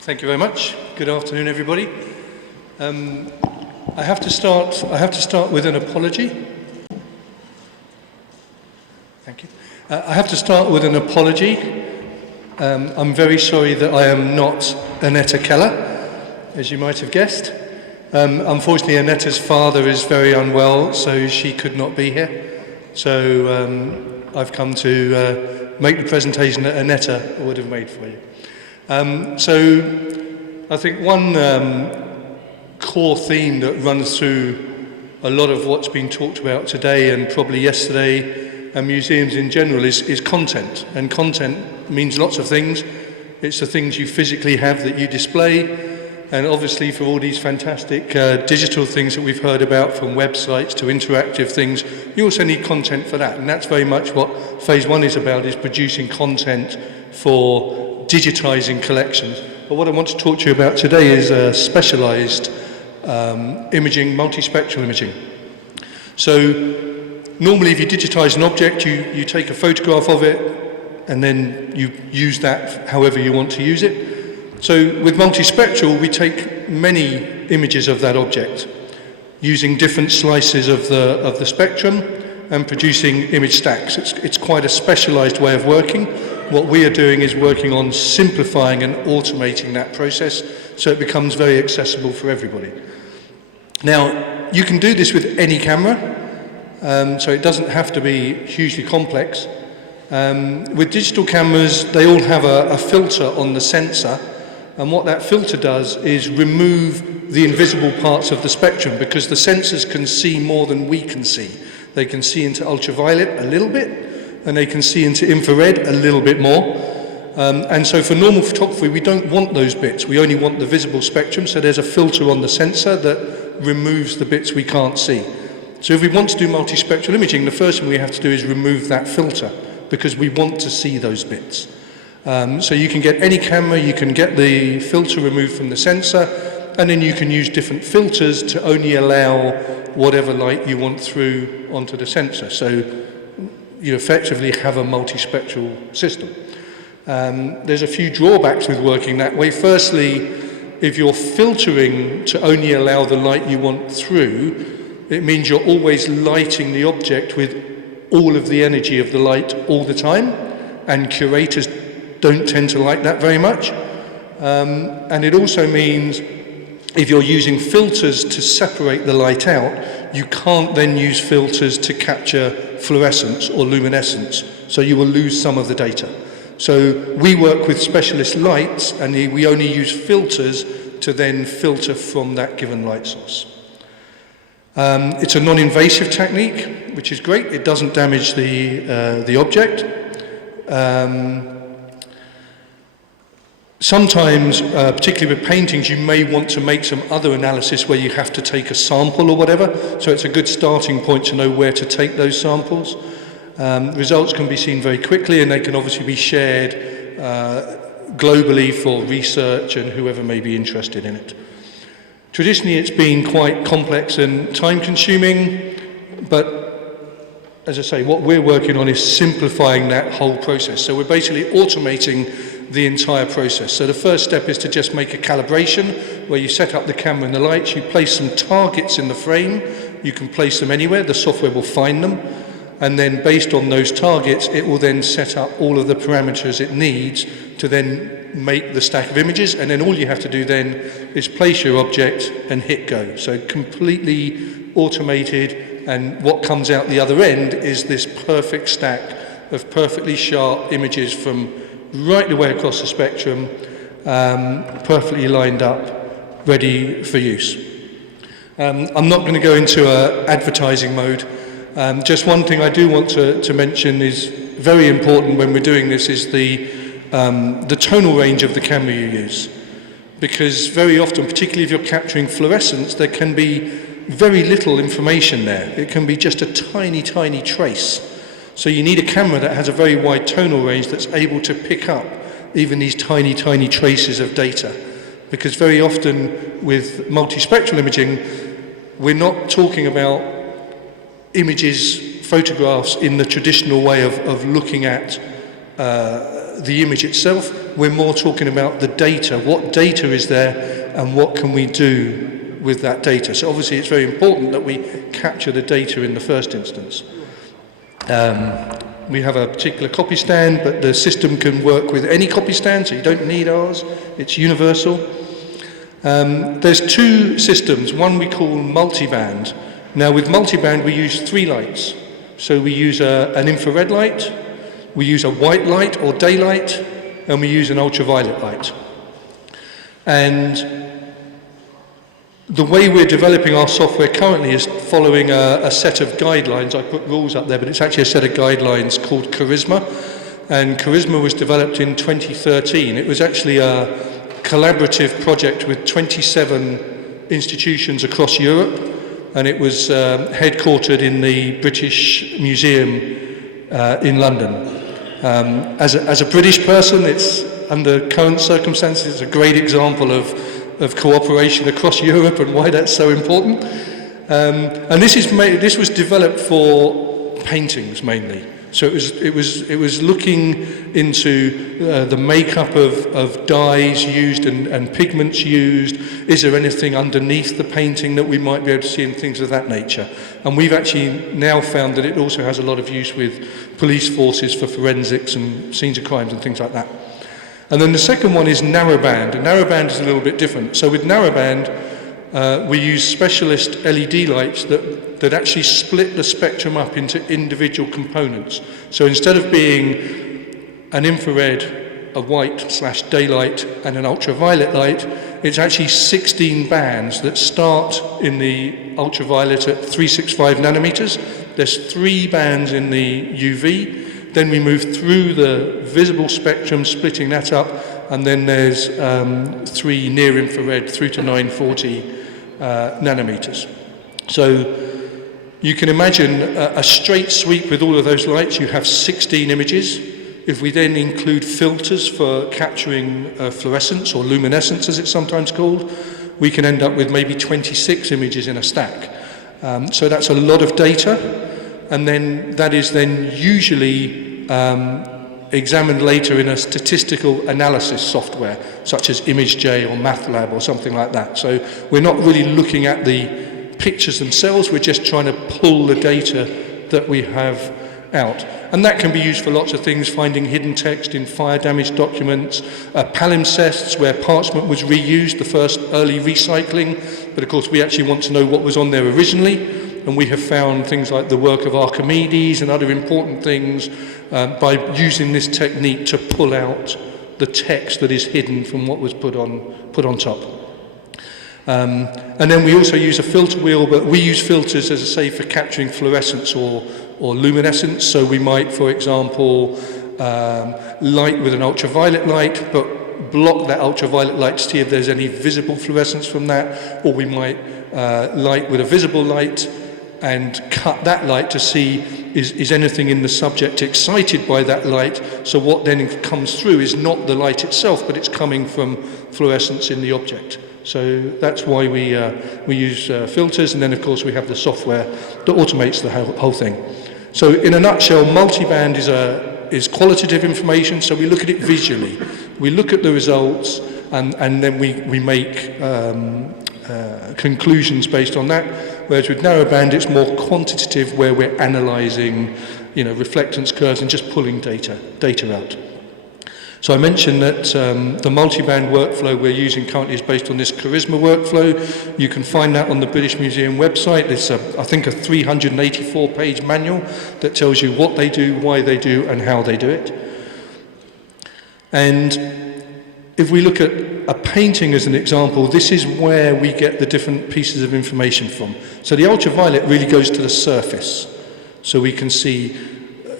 Thank you very much. Good afternoon, everybody. I have to start with an apology. Thank you. I have to start with an apology. I'm very sorry that I am not Annetta Keller, as you might have guessed. Unfortunately, Annetta's father is very unwell, so she could not be here. So I've come to make the presentation that Annetta would have made for you. So I think one core theme that runs through a lot of what's been talked about today and probably yesterday and museums in general is content. And content means lots of things. It's the things you physically have that you display. And obviously for all these fantastic digital things that we've heard about, from websites to interactive things, you also need content for that. And that's very much what Phase 1 is about, is producing content for digitizing collections. But what I want to talk to you about today is specialized imaging, multispectral imaging. So normally if you digitize an object, you take a photograph of it and then you use that however you want to use it. So with multispectral, we take many images of that object using different slices of the spectrum and producing image stacks. It's quite a specialized way of working. What we are doing is working on simplifying and automating that process so it becomes very accessible for everybody. Now, you can do this with any camera, so it doesn't have to be hugely complex. With digital cameras, they all have a filter on the sensor, and what that filter does is remove the invisible parts of the spectrum, because the sensors can see more than we can see. They can see into ultraviolet a little bit, and they can see into infrared a little bit more. And so for normal photography, we don't want those bits. We only want the visible spectrum, so there's a filter on the sensor that removes the bits we can't see. So if we want to do multispectral imaging, the first thing we have to do is remove that filter, because we want to see those bits. So you can get any camera, you can get the filter removed from the sensor, and then you can use different filters to only allow whatever light you want through onto the sensor. So you effectively have a multispectral system. There's a few drawbacks with working that way. Firstly, if you're filtering to only allow the light you want through, it means you're always lighting the object with all of the energy of the light all the time, and curators don't tend to like that very much. And it also means if you're using filters to separate the light out, you can't then use filters to capture fluorescence or luminescence, so you will lose some of the data. So we work with specialist lights, and we only use filters to then filter from that given light source. It's a non-invasive technique, which is great. It doesn't damage the object. Sometimes, particularly with paintings, you may want to make some other analysis where you have to take a sample or whatever, so it's a good starting point to know where to take those samples. Results can be seen very quickly, and they can obviously be shared globally for research and whoever may be interested in it. Traditionally, it's been quite complex and time-consuming, but as I say, what we're working on is simplifying that whole process. So we're basically automating the entire process. So the first step is to just make a calibration where you set up the camera and the lights, you place some targets in the frame, you can place them anywhere, the software will find them, and then based on those targets, it will then set up all of the parameters it needs to then make the stack of images, and then all you have to do then is place your object and hit go. So completely automated, and what comes out the other end is this perfect stack of perfectly sharp images from right the way across the spectrum, perfectly lined up, ready for use. I'm not going to go into advertising mode. Just one thing I do want to mention is very important when we're doing this is the tonal range of the camera you use. Because very often, particularly if you're capturing fluorescence, there can be very little information there. It can be just a tiny, tiny trace. So you need a camera that has a very wide tonal range that's able to pick up even these tiny, tiny traces of data. Because very often with multispectral imaging, we're not talking about images, photographs in the traditional way of looking at the image itself. we're more talking about the data. What data is there and what can we do with that data? So obviously it's very important that we capture the data in the first instance. We have a particular copy stand, but the system can work with any copy stand, so you don't need ours. It's universal. There's two systems. One we call multiband. Now with multiband we use 3 lights. So we use an infrared light, we use a white light or daylight, and we use an ultraviolet light. And the way we're developing our software currently is following a set of guidelines. I put rules up there, but it's actually a set of guidelines called Charisma. And Charisma was developed in 2013. It was actually a collaborative project with 27 institutions across Europe, and it was headquartered in the British Museum in London. As a British person, it's under current circumstances, it's a great example of cooperation across Europe and why that's so important. And this was developed for paintings mainly. So it was looking into the makeup of dyes used and pigments used. Is there anything underneath the painting that we might be able to see, and things of that nature? And we've actually now found that it also has a lot of use with police forces for forensics and scenes of crimes and things like that. And then the second one is narrowband. And narrowband is a little bit different. So with narrowband, we use specialist LED lights that actually split the spectrum up into individual components. So instead of being an infrared, a white/daylight, and an ultraviolet light, it's actually 16 bands that start in the ultraviolet at 365 nanometers. There's 3 bands in the UV. Then we move through the visible spectrum, splitting that up, and then there's 3 near-infrared through to 940 nanometers. So you can imagine a straight sweep with all of those lights. You have 16 images. If we then include filters for capturing fluorescence or luminescence, as it's sometimes called, we can end up with maybe 26 images in a stack. So that's a lot of data. And then that is then usually examined later in a statistical analysis software, such as ImageJ or MATLAB or something like that. So we're not really looking at the pictures themselves, we're just trying to pull the data that we have out. And that can be used for lots of things, finding hidden text in fire damage documents, palimpsests where parchment was reused, the first early recycling, but of course we actually want to know what was on there originally. And we have found things like the work of Archimedes and other important things by using this technique to pull out the text that is hidden from what was put on top. And then we also use a filter wheel, but we use filters, as I say, for capturing fluorescence or luminescence. So we might, for example, light with an ultraviolet light, but block that ultraviolet light to see if there's any visible fluorescence from that, or we might light with a visible light and cut that light to see is anything in the subject excited by that light. So what then comes through is not the light itself, but it's coming from fluorescence in the object. So that's why we use filters, and then of course we have the software that automates the whole thing. So in a nutshell, multiband is qualitative information, so we look at it visually. We look at the results and then we make conclusions based on that. Whereas with narrowband, it's more quantitative, where we're analysing, reflectance curves and just pulling data out. So I mentioned that the multiband workflow we're using currently is based on this Charisma workflow. You can find that on the British Museum website. It's, I think, a 384-page manual that tells you what they do, why they do, and how they do it. And if we look at a painting as an example, this is where we get the different pieces of information from. So the ultraviolet really goes to the surface. So we can see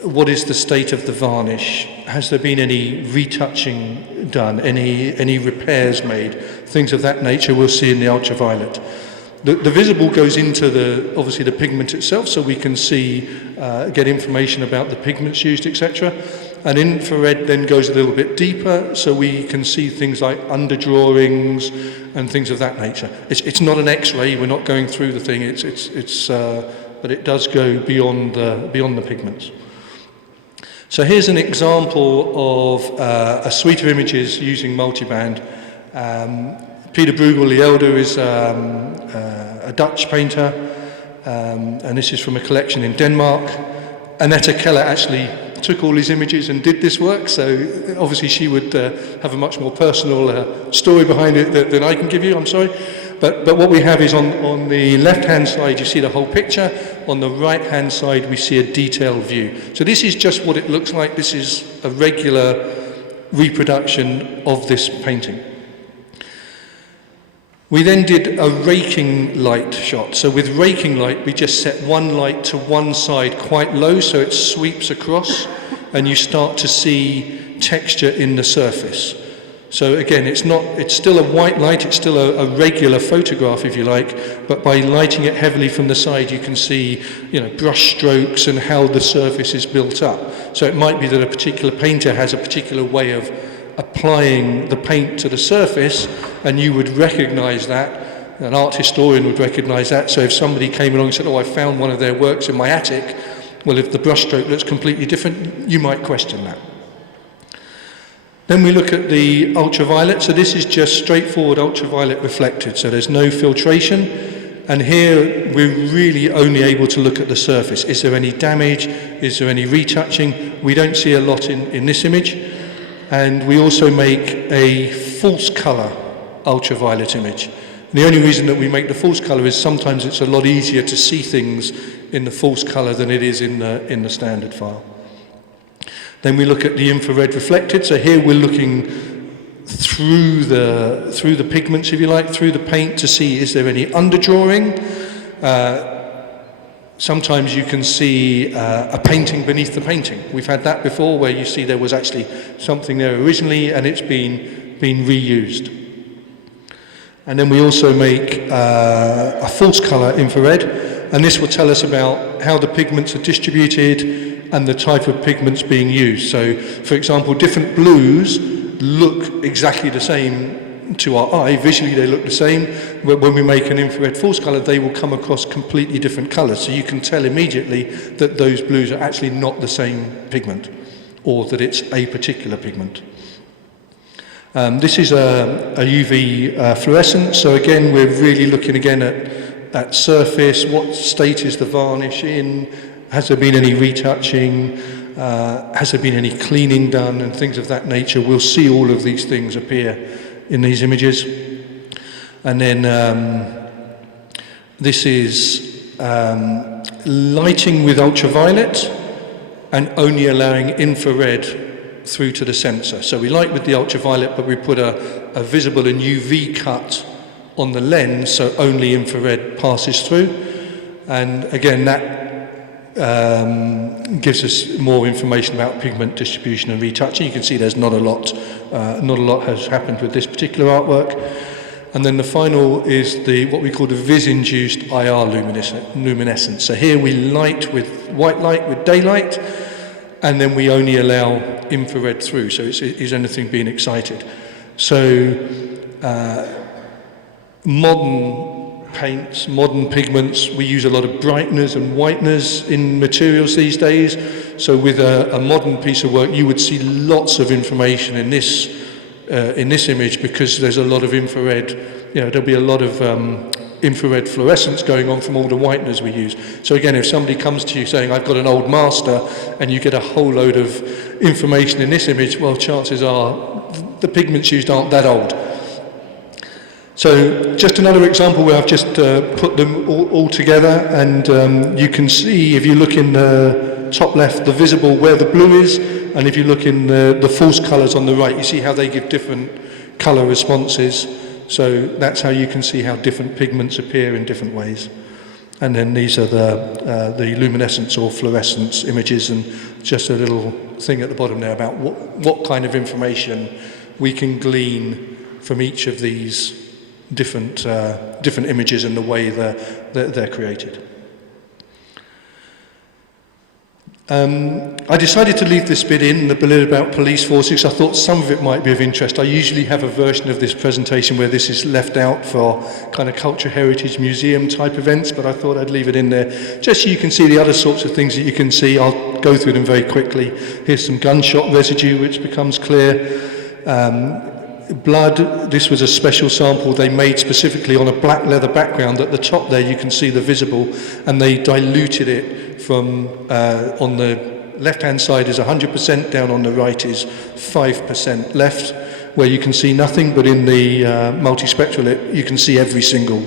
what is the state of the varnish, has there been any retouching done, any repairs made, things of that nature we'll see in the ultraviolet. The visible goes into obviously the pigment itself, so we can see, get information about the pigments used, etc. And infrared then goes a little bit deeper, so we can see things like underdrawings and things of that nature. It's not an X-ray, we're not going through the thing, but it does go beyond the pigments. So here's an example of a suite of images using multiband. Peter Bruegel the Elder is a Dutch painter, and this is from a collection in Denmark. Annette Keller actually took all these images and did this work, so obviously she would have a much more personal story behind it than I can give you, I'm sorry. But what we have is on the left-hand side, you see the whole picture. On the right-hand side, we see a detailed view. So this is just what it looks like. This is a regular reproduction of this painting. We then did a raking light shot. So with raking light, we just set one light to one side quite low so it sweeps across and you start to see texture in the surface. So again, it's still a white light, it's still a regular photograph if you like, but by lighting it heavily from the side you can see, brush strokes and how the surface is built up. So it might be that a particular painter has a particular way of applying the paint to the surface, and you would recognize that. An art historian would recognize that. So if somebody came along and said, I found one of their works in my attic, well, if the brushstroke looks completely different, you might question that. Then we look at the ultraviolet. So this is just straightforward ultraviolet reflected, so there's no filtration. And here we're really only able to look at the surface. Is there any damage? Is there any retouching? We don't see a lot in this image. And we also make a false colour ultraviolet image. And the only reason that we make the false colour is sometimes it's a lot easier to see things in the false colour than it is in the standard file. Then we look at the infrared reflected. So here we're looking through the pigments, if you like, through the paint to see is there any underdrawing. Sometimes you can see a painting beneath the painting. We've had that before where you see there was actually something there originally and it's been reused. And then we also make a false colour infrared, and this will tell us about how the pigments are distributed and the type of pigments being used. So, for example, different blues look exactly the same to our eye. Visually they look the same, but when we make an infrared false colour, they will come across completely different colours. So you can tell immediately that those blues are actually not the same pigment, or that it's a particular pigment. This is a UV fluorescence. So again, we're really looking again at that surface. What state is the varnish in? Has there been any retouching? Has there been any cleaning done and things of that nature? We'll see all of these things appear in these images. And then this is lighting with ultraviolet and only allowing infrared through to the sensor. So we light with the ultraviolet, but we put a visible and UV cut on the lens so only infrared passes through. And again, that gives us more information about pigment distribution and retouching. You can see there's not a lot has happened with this particular artwork. And then the final is what we call the vis-induced IR luminescence. So here we light with white light with daylight, and then we only allow infrared through. So is anything being excited? So modern paints, modern pigments, we use a lot of brighteners and whiteners in materials these days. So with a modern piece of work, you would see lots of information in this image because there's a lot of infrared. There'll be a lot of infrared fluorescence going on from all the whiteners we use. So again, if somebody comes to you saying, I've got an old master, and you get a whole load of information in this image, well, chances are the pigments used aren't that old. So just another example where I've just put them all together, and you can see, if you look in the top left, the visible where the blue is, and if you look in the false colours on the right, you see how they give different colour responses. So that's how you can see how different pigments appear in different ways. And then these are the luminescence or fluorescence images, and just a little thing at the bottom there about what kind of information we can glean from each of these different images and the way they're created. I decided to leave this bit in, the bit about police forces. I thought some of it might be of interest. I usually have a version of this presentation where this is left out for kind of culture, heritage, museum type events, but I thought I'd leave it in there just so you can see the other sorts of things that you can see. I'll go through them very quickly. Here's some gunshot residue, which becomes clear. Blood, this was a special sample they made specifically on a black leather background. At the top there you can see the visible, and they diluted it from on the left hand side is 100%, down on the right is 5% left, where you can see nothing, but in the multispectral you can see every single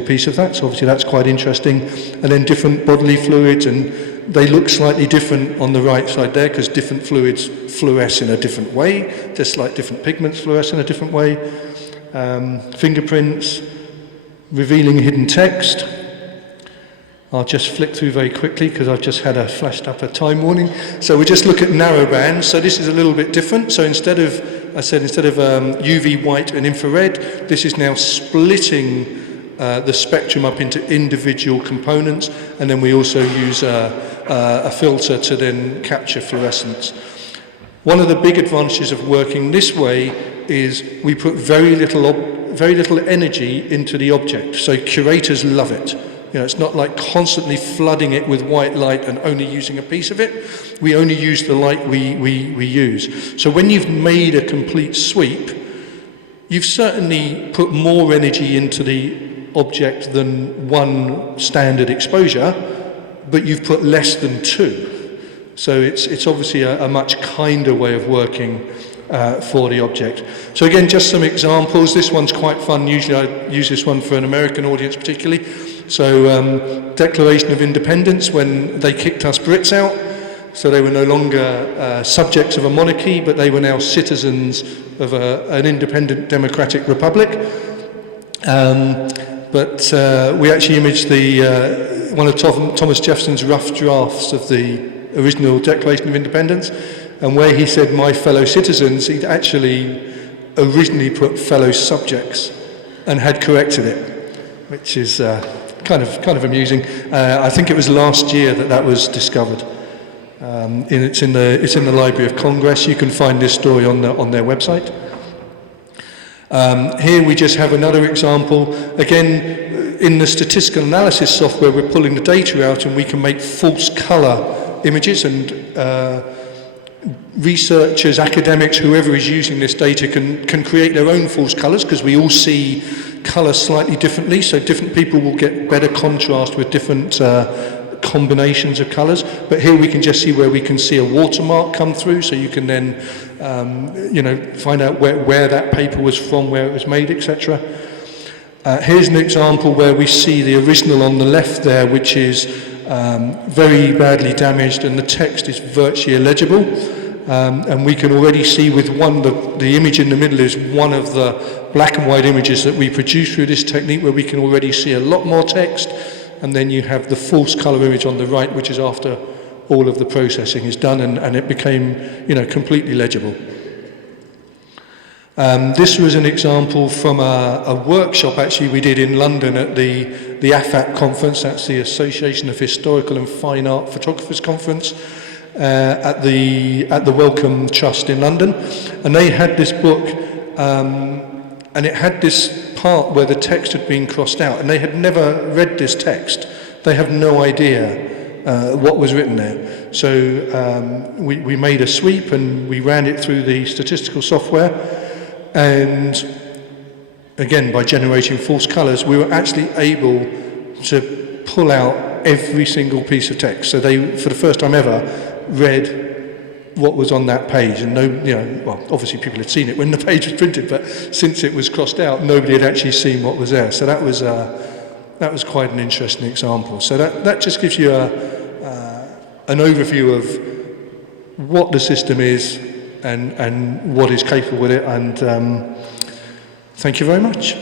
piece of that, so obviously that's quite interesting. And then different bodily fluids, and they look slightly different on the right side there because different fluids fluoresce in a different way, just like different pigments fluoresce in a different way. Fingerprints, revealing hidden text. I'll just flick through very quickly because I've just had flashed up a time warning. So we just look at narrowband. So this is a little bit different. So instead of UV, white and infrared, this is now splitting the spectrum up into individual components, and then we also use a filter to then capture fluorescence. One of the big advantages of working this way is we put very little energy into the object, so curators love it. You know, it's not like constantly flooding it with white light and only using a piece of it. We only use the light we use. So when you've made a complete sweep, you've certainly put more energy into the object than one standard exposure, but you've put less than two. So it's obviously a much kinder way of working for the object. So again, just some examples. This one's quite fun. Usually I use this one for an American audience particularly. So Declaration of Independence, when they kicked us Brits out, so they were no longer subjects of a monarchy, but they were now citizens of an independent democratic republic. But we actually imaged one of Thomas Jefferson's rough drafts of the original Declaration of Independence, and where he said "my fellow citizens," he'd actually originally put "fellow subjects" and had corrected it, which is kind of amusing. I think it was last year that was discovered. It's in the Library of Congress. You can find this story on their website. Here we just have another example. Again, in the statistical analysis software, we're pulling the data out, and we can make false colour images, and researchers, academics, whoever is using this data can create their own false colours, because we all see colour slightly differently, so different people will get better contrast with different combinations of colours. But here we can just see where we can see a watermark come through, so you can then find out where that paper was from, where it was made, etc. Here's an example where we see the original on the left there, which is very badly damaged, and the text is virtually illegible. And we can already see with the image in the middle is one of the black and white images that we produce through this technique, where we can already see a lot more text, and then you have the false colour image on the right, which is after all of the processing is done, and it became completely legible. This was an example from a workshop actually we did in London at the AFAT conference. That's the Association of Historical and Fine Art Photographers conference, at the Wellcome Trust in London, and they had this book, and it had this part where the text had been crossed out, and they had never read this text. They have no idea what was written there. So we made a sweep, and we ran it through the statistical software, and again, by generating false colours, we were actually able to pull out every single piece of text. So they, for the first time ever, read what was on that page, and obviously people had seen it when the page was printed, but since it was crossed out, nobody had actually seen what was there. So that was quite an interesting example. So that just gives you an overview of what the system is and what is capable with it. And thank you very much.